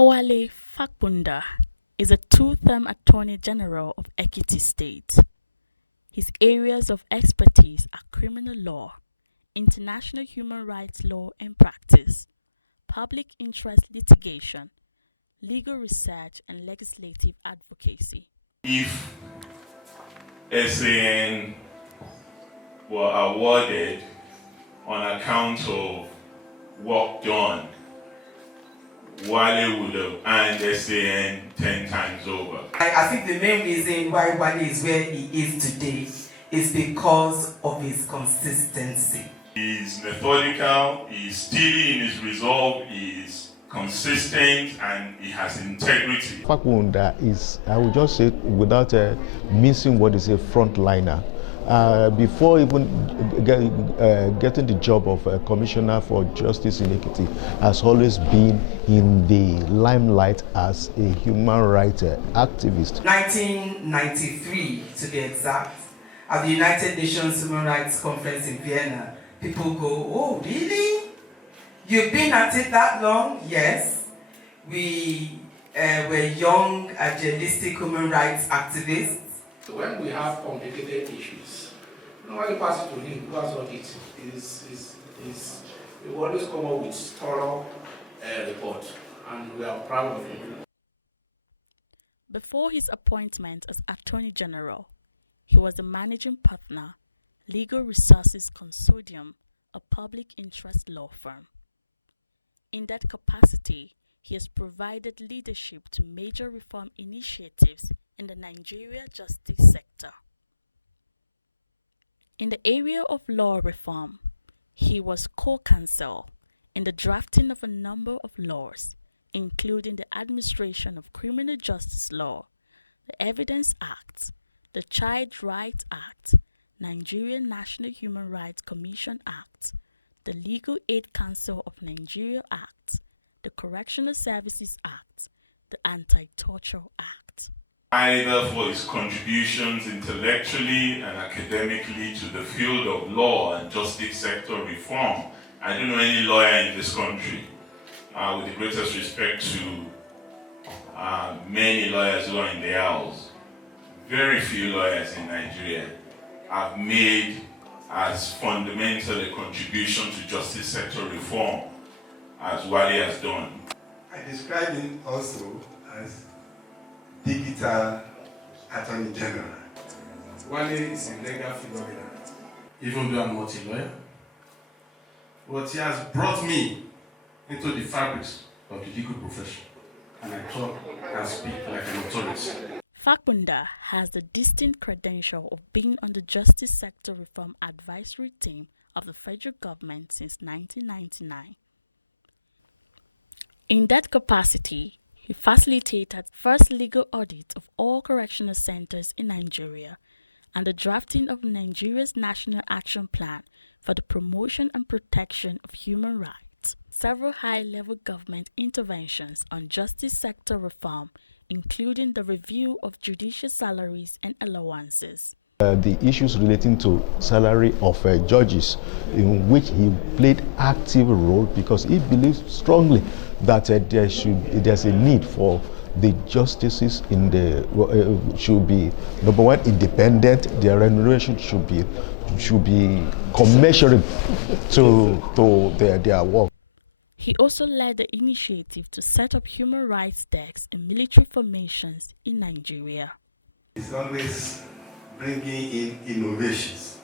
Wale Fapounda is a two-term Attorney General of Ekiti State. His areas of expertise are criminal law, international human rights law and practice, public interest litigation, legal research, and legislative advocacy. If SAN were awarded on account of work done, Wale would have earned SAN 10 times over. I think the main reason why Wale is where he is today is because of his consistency. He's methodical, he's steady in his resolve, he's consistent, and he has integrity. Fapounda is, I would just say, without missing what is a frontliner. Before even getting the job of Commissioner for Justice in Ekiti, has always been in the limelight as a human rights activist. 1993, to be exact, at the United Nations Human Rights Conference in Vienna, people go, "Oh, really? You've been at it that long?" Yes. We were young, idealistic human rights activists. So when we have complicated issues, normally pass it to him who has done it. We always come up with thorough report, and we are proud of him. Before his appointment as Attorney General, he was the managing partner, Legal Resources Consortium, a public interest law firm. In that capacity, he has provided leadership to major reform initiatives in the Nigeria justice sector. In the area of law reform, he was co-counsel in the drafting of a number of laws, including the Administration of Criminal Justice Law, the Evidence Act, the Child Rights Act, Nigerian National Human Rights Commission Act, the Legal Aid Council of Nigeria Act, the Correctional Services Act, the Anti-Torture Act. Either for his contributions intellectually and academically to the field of law and justice sector reform. I don't know any lawyer in this country, with the greatest respect to many lawyers who are in the house. Very few lawyers in Nigeria have made as fundamental a contribution to justice sector reform as Wale has done. I describe him also as digital Attorney General. Wale is a legal phenomenon, even though I'm not a lawyer. But he has brought me into the fabrics of the legal profession, and I talk and speak like an authority. Fapounda has the distinct credential of being on the Justice Sector Reform Advisory Team of the federal government since 1999. In that capacity, he facilitated first legal audit of all correctional centers in Nigeria and the drafting of Nigeria's National Action Plan for the promotion and protection of human rights. Several high-level government interventions on justice sector reform, including the review of judicial salaries and allowances. The issues relating to salary of judges, in which he played active role because he believes strongly that there's a need for the justices in the should be, number one, independent. Their remuneration should be commensurate to their work. He also led the initiative to set up human rights desks in military formations in Nigeria. He's always bringing in innovations,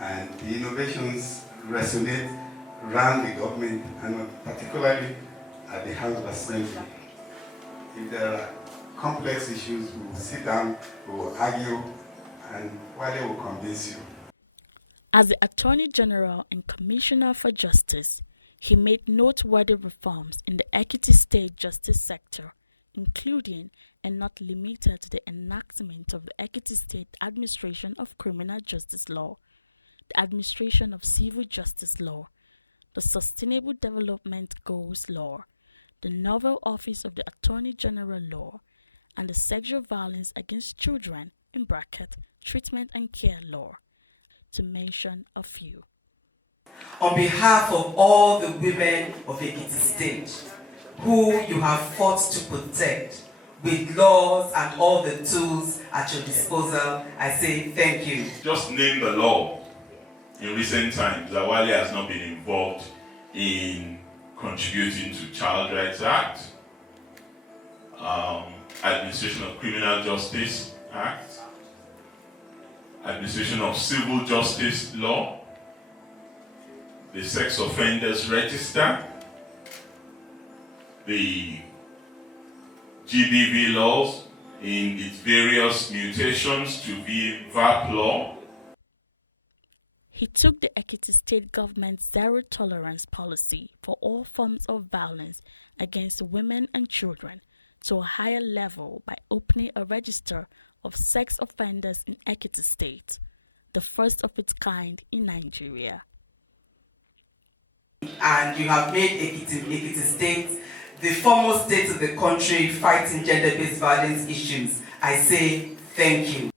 and the innovations resonate around the government and particularly at the House of Assembly. If there are complex issues, we will sit down, we will argue, and Wale will convince you. As the Attorney General and Commissioner for Justice, he made noteworthy reforms in the Ekiti State justice sector, including and not limited to the enactment of the Ekiti State Administration of Criminal Justice Law, the Administration of Civil Justice Law, the Sustainable Development Goals Law, the novel Office of the Attorney General Law, and the Sexual Violence Against Children (Treatment and Care Law), to mention a few. On behalf of all the women of Ekiti State, who you have fought to protect. With laws and all the tools at your disposal, I say thank you. Just name the law. In recent times, Wale has not been involved in contributing to Child Rights Act, Administration of Criminal Justice Act, Administration of Civil Justice Law, the Sex Offenders Register, the GBV laws in its various mutations to be VAP law. He took the Ekiti state government's zero-tolerance policy for all forms of violence against women and children to a higher level by opening a register of sex offenders in Ekiti state, the first of its kind in Nigeria. And you have made Ekiti state the foremost state of the country fighting gender-based violence issues. I say thank you.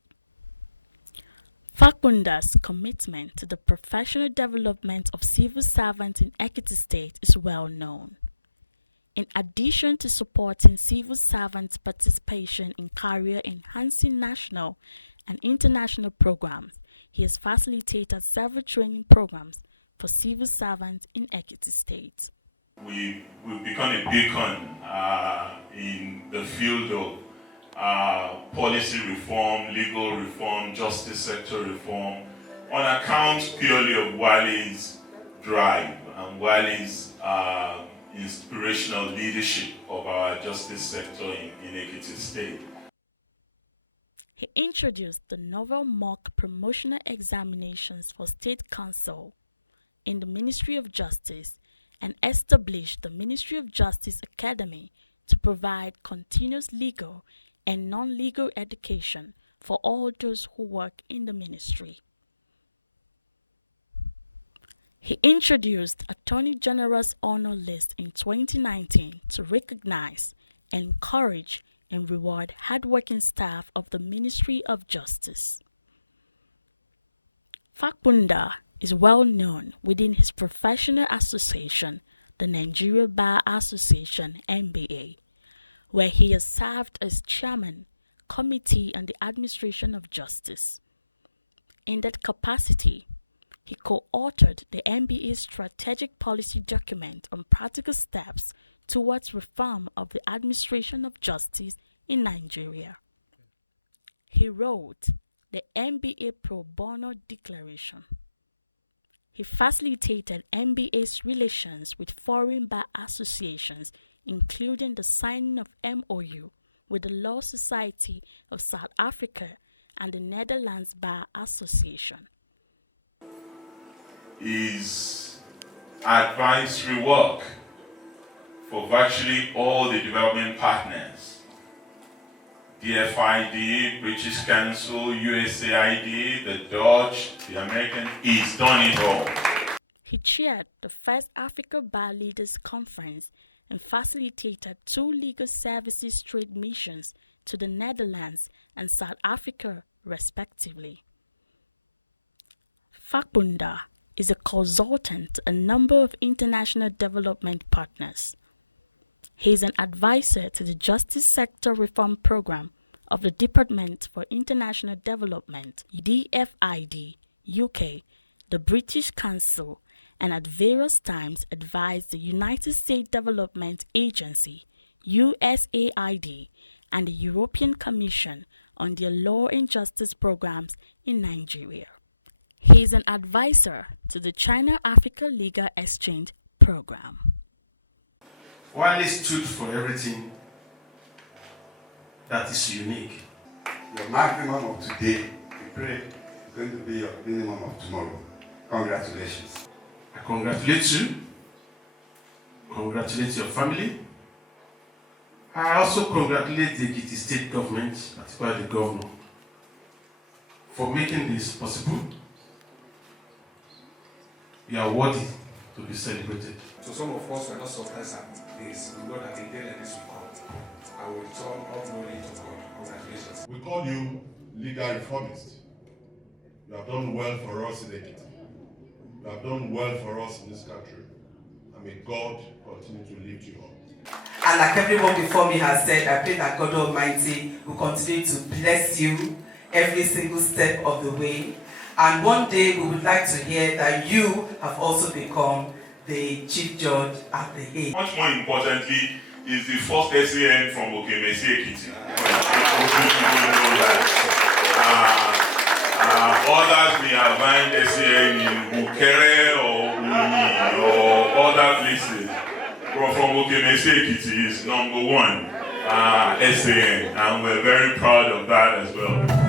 Fapounda's commitment to the professional development of civil servants in Ekiti state is well known. In addition to supporting civil servants' participation in career-enhancing national and international programs, he has facilitated several training programs for civil servants in Ekiti state. We've become a beacon in the field of policy reform, legal reform, justice sector reform, on account purely of Wale's drive and Wale's inspirational leadership of our justice sector in Ekiti state. He introduced the novel mock promotional examinations for State Council in the Ministry of Justice and established the Ministry of Justice Academy to provide continuous legal and non-legal education for all those who work in the ministry. He introduced Attorney General's honor list in 2019 to recognize, encourage, and reward hardworking staff of the Ministry of Justice. Fapounda is well known within his professional association, the Nigeria Bar Association (NBA), where he has served as chairman, Committee on the Administration of Justice. In that capacity, he co-authored the NBA's strategic policy document on practical steps towards reform of the administration of justice in Nigeria. He wrote the NBA Pro Bono Declaration. He facilitated NBA's relations with foreign bar associations, including the signing of MOU with the Law Society of South Africa and the Netherlands Bar Association. His advisory work for virtually all the development partners, DFID, British Council, USAID, the Dutch, the American, he's done it all. He chaired the first Africa Bar Leaders Conference and facilitated 2 legal services trade missions to the Netherlands and South Africa, respectively. Fapounda is a consultant to a number of international development partners. He is an advisor to the Justice Sector Reform Program of the Department for International Development, DFID, UK, the British Council, and at various times advised the United States Development Agency, USAID, and the European Commission on their law and justice programs in Nigeria. He is an advisor to the China-Africa Legal Exchange Program. Wale stood for everything that is unique. Your maximum of today, we pray, is going to be your minimum of tomorrow. Congratulations. I congratulate you. Congratulate your family. I also congratulate the Ekiti state government, particularly the governor, for making this possible. You are worthy to be celebrated. So some of us were not surprised at this. We know that a day like this will come. I will return all glory to God. Congratulations. We call you legal reformist. You have done well for us in Ekiti. You have done well for us in this country. And may God continue to lift you up. And like everyone before me has said, I pray that God Almighty will continue to bless you every single step of the way. And one day we would like to hear that you have also become the Chief Judge at the Hague. Much more importantly, is the first SAN from Okemesi Ekiti. Others may have found SAN in Bukere or Uni or other places. But from Okemesi Ekiti is #1 SAN, and we're very proud of that as well.